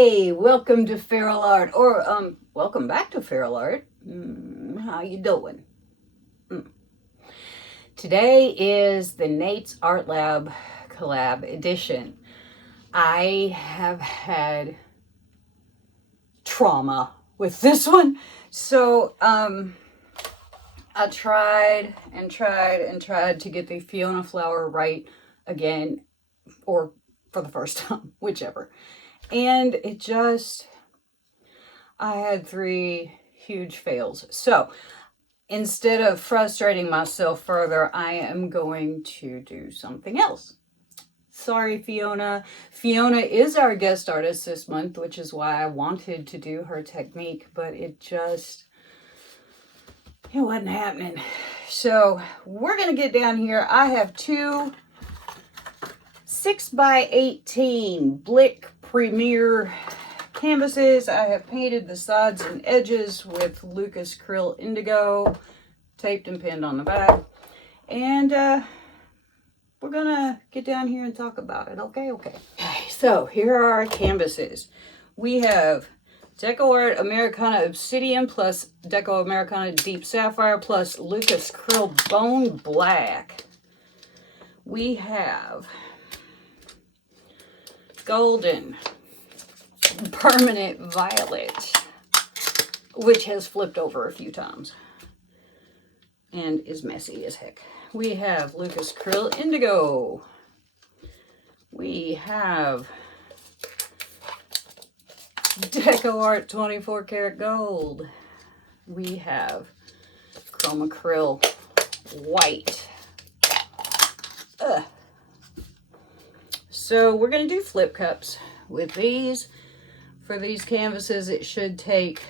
Hey, welcome to Feral Art, or welcome back to Feral Art. How you doing? Today is the Nate's Art Lab Collab edition. I have had trauma with this one, so I tried to get the Fiona flower right again, or for the first time, whichever. And it just, I had 3 huge fails. So instead of frustrating myself further, I am going to do something else. Sorry, Fiona. Fiona is our guest artist this month, which is why I wanted to do her technique, but it wasn't happening. So we're going to get down here. I have 2 6x18 Blick Premier canvases. I have painted the sides and edges with Lucas Krill Indigo, taped and pinned on the back. And we're gonna get down here and talk about it. Okay. So here are our canvases. We have Deco Art Americana Obsidian plus Deco Americana Deep Sapphire plus Lucas Krill Bone Black. We have Golden Permanent Violet, which has flipped over a few times and is messy as heck. We have Lucas Krill Indigo. We have Deco Art 24 Karat Gold. We have Chroma Krill White. So we're going to do flip cups with these. For these canvases, it should take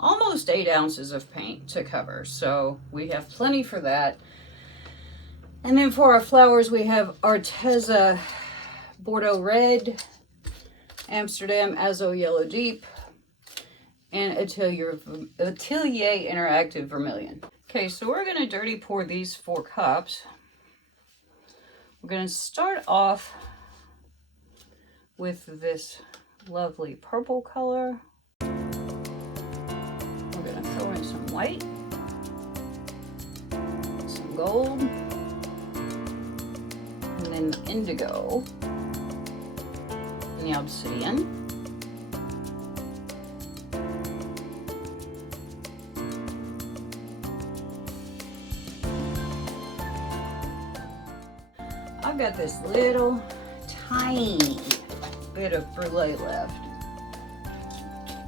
almost 8 ounces of paint to cover. So we have plenty for that. And then for our flowers, we have Arteza Bordeaux Red, Amsterdam Azo Yellow Deep, and Atelier Interactive Vermilion. Okay, so we're going to dirty pour these 4 cups. We're going to start off with this lovely purple color. We're going to throw in some white, some gold, and then the indigo, and the obsidian. I've got this little tiny bit of brulee left,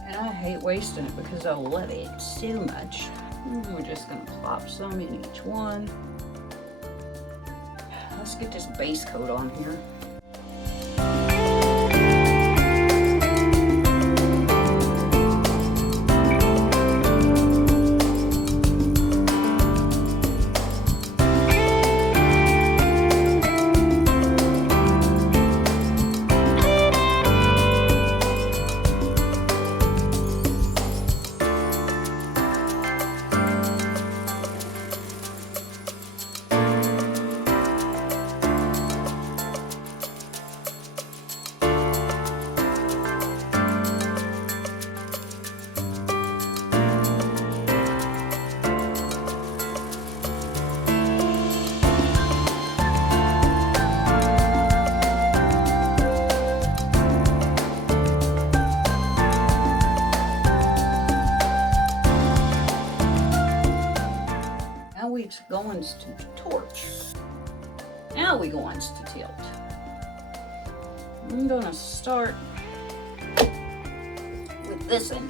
and I hate wasting it because I love it so much. We're just going to plop some in each one. Let's get this base coat on here. Going to torch. Now we going to tilt. I'm gonna start with this one.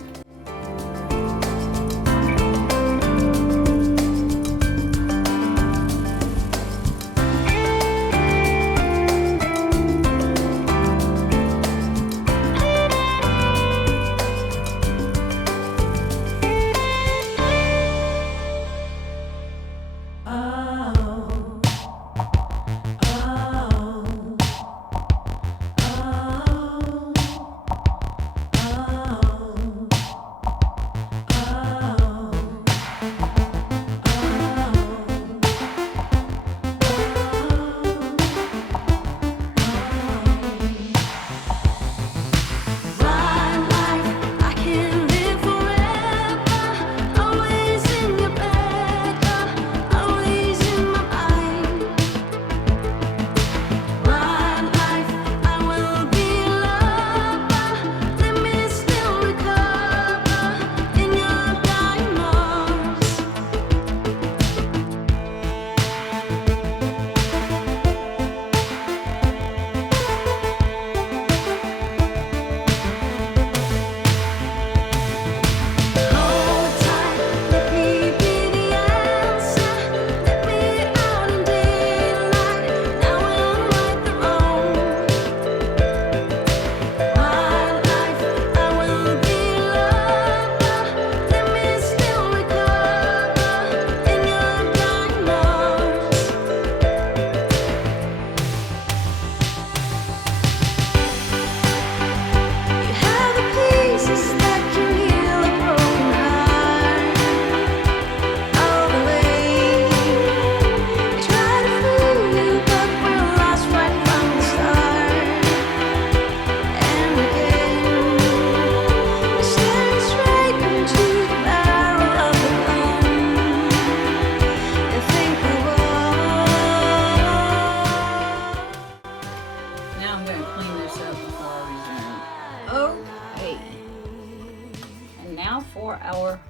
for our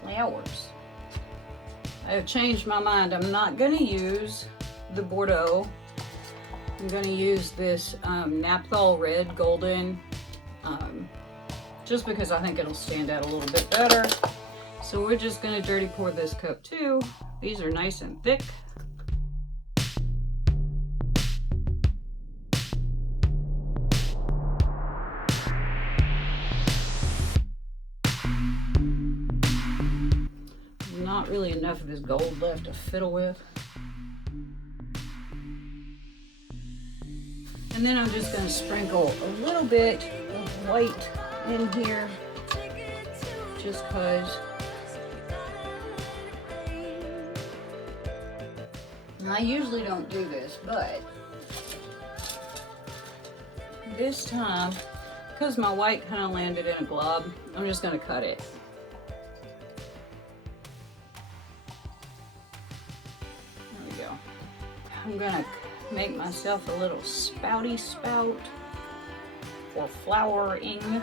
flowers. I have changed my mind. I'm not going to use the Bordeaux. I'm going to use this Naphthol Red Golden, just because I think it'll stand out a little bit better. So we're just going to dirty pour this cup too. These are nice and thick. Not really enough of this gold left to fiddle with. And then I'm just going to sprinkle a little bit of white in here, just because. I usually don't do this, but this time, because my white kind of landed in a glob, I'm just going to cut it. There we go. I'm going to make myself a little spouty spout for flowering.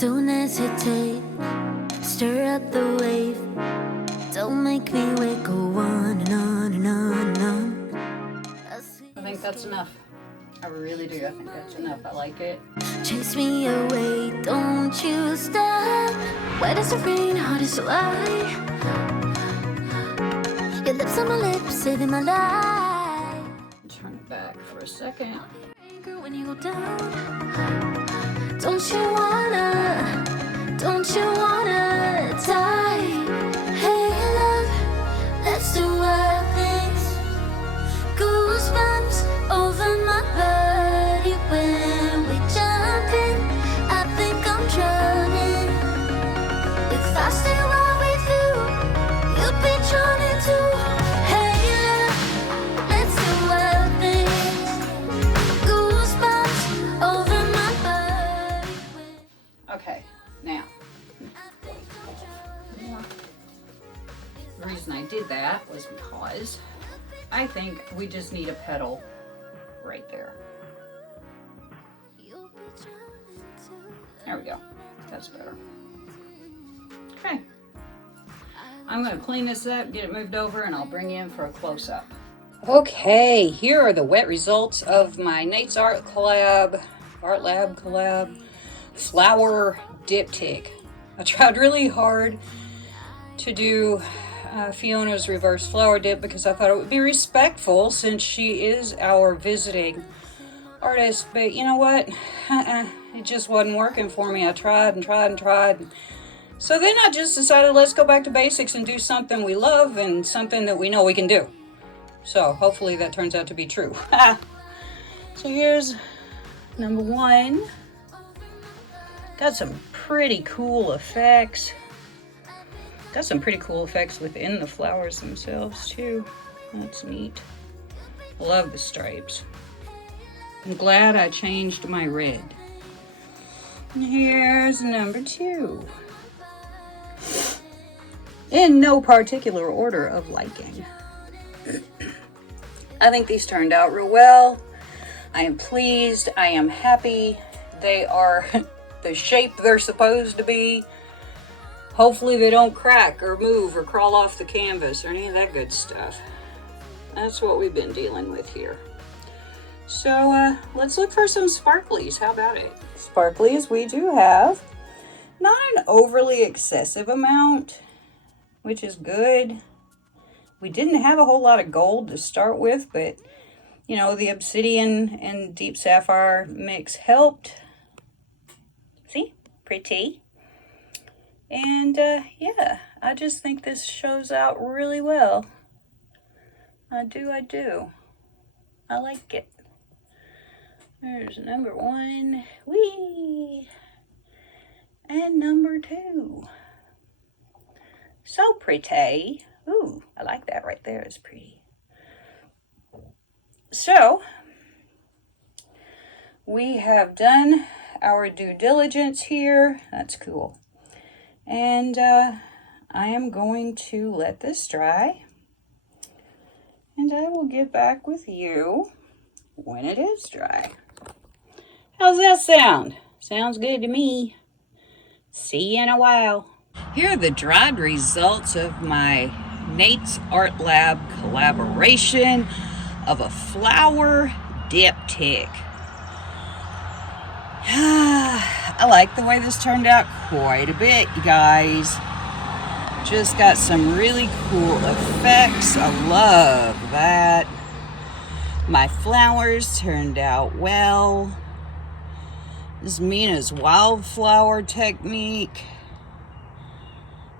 Don't hesitate, stir up the wave. Don't make me wait, go on and on and on and on. I think that's enough. I really do. I think that's enough. I like it. Chase me away, don't you stop. Wet as the rain, hard as July. Your lips on my lips, saving my life. Turn it back for a second. When you go down, don't you wanna die? Hey love, let's do wild things. Goosebumps over my body when we jump in. I think I'm drowning. If I stay right with you, you'll be drowning too. Hey love, let's do wild things. Goosebumps over my body. Okay, now. The reason I did that was because I think we just need a petal right there. There we go. That's better. Okay. I'm going to clean this up, get it moved over, and I'll bring you in for a close-up. Okay, here are the wet results of my Nate's Art Lab Collab Flower Diptych. I tried really hard to do Fiona's reverse flower dip because I thought it would be respectful since she is our visiting artist, but you know what? It just wasn't working for me. I tried and tried and tried. So then I just decided, let's go back to basics and do something we love and something that we know we can do. So hopefully that turns out to be true. So here's number one. Got some pretty cool effects. Got some pretty cool effects within the flowers themselves too. That's neat. Love the stripes. I'm glad I changed my red. And here's number two. In no particular order of liking. I think these turned out real well. I am pleased. I am happy. They are the shape they're supposed to be. Hopefully they don't crack or move or crawl off the canvas or any of that good stuff. That's what we've been dealing with here. So let's look for some sparklies. How about it? Sparklies we do have. Not an overly excessive amount, which is good. We didn't have a whole lot of gold to start with, but you know, the obsidian and deep sapphire mix helped. See? Pretty. And yeah, I just think this shows out really well. I do. I like it. There's number 1. Whee! And number 2. So pretty. Ooh, I like that right there. It's pretty. So, we have done our due diligence here. That's cool. And I am going to let this dry. And I will get back with you when it is dry. How's that sound? Sounds good to me. See you in a while. Here are the dried results of my Nate's Art Lab collaboration of a flower diptych. I like the way this turned out quite a bit, you guys. Just got some really cool effects. I love that. My flowers turned out well. This is Mina's wildflower technique.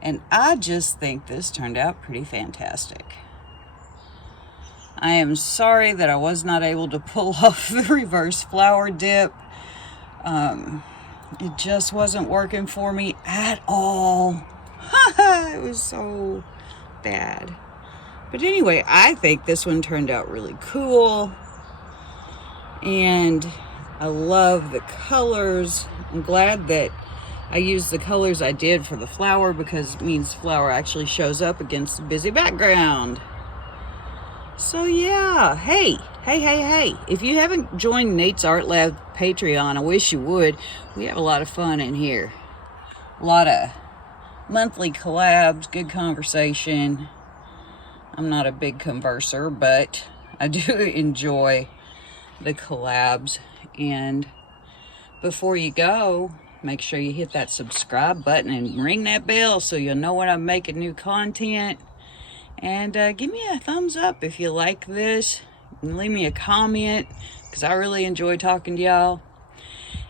And I just think this turned out pretty fantastic. I am sorry that I was not able to pull off the reverse flower dip. It just wasn't working for me at all. It was so bad. But anyway, I think this one turned out really cool. And I love the colors. I'm glad that I used the colors I did for the flower because it means the flower actually shows up against the busy background. So yeah, hey, if you haven't joined Nate's Art Lab Patreon, I wish you would. We have a lot of fun in here. A lot of monthly collabs, good conversation. I'm not a big converser, but I do enjoy the collabs. And before you go, make sure you hit that subscribe button and ring that bell so you'll know when I'm making new content. And give me a thumbs up if you like this. And leave me a comment because I really enjoy talking to y'all.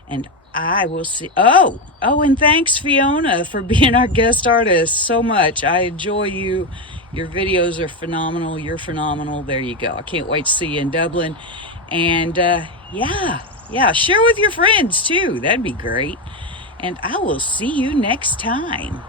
And I will see. Oh, and thanks, Fiona, for being our guest artist so much. I enjoy you. Your videos are phenomenal. You're phenomenal. There you go. I can't wait to see you in Dublin. And yeah, share with your friends too. That'd be great. And I will see you next time.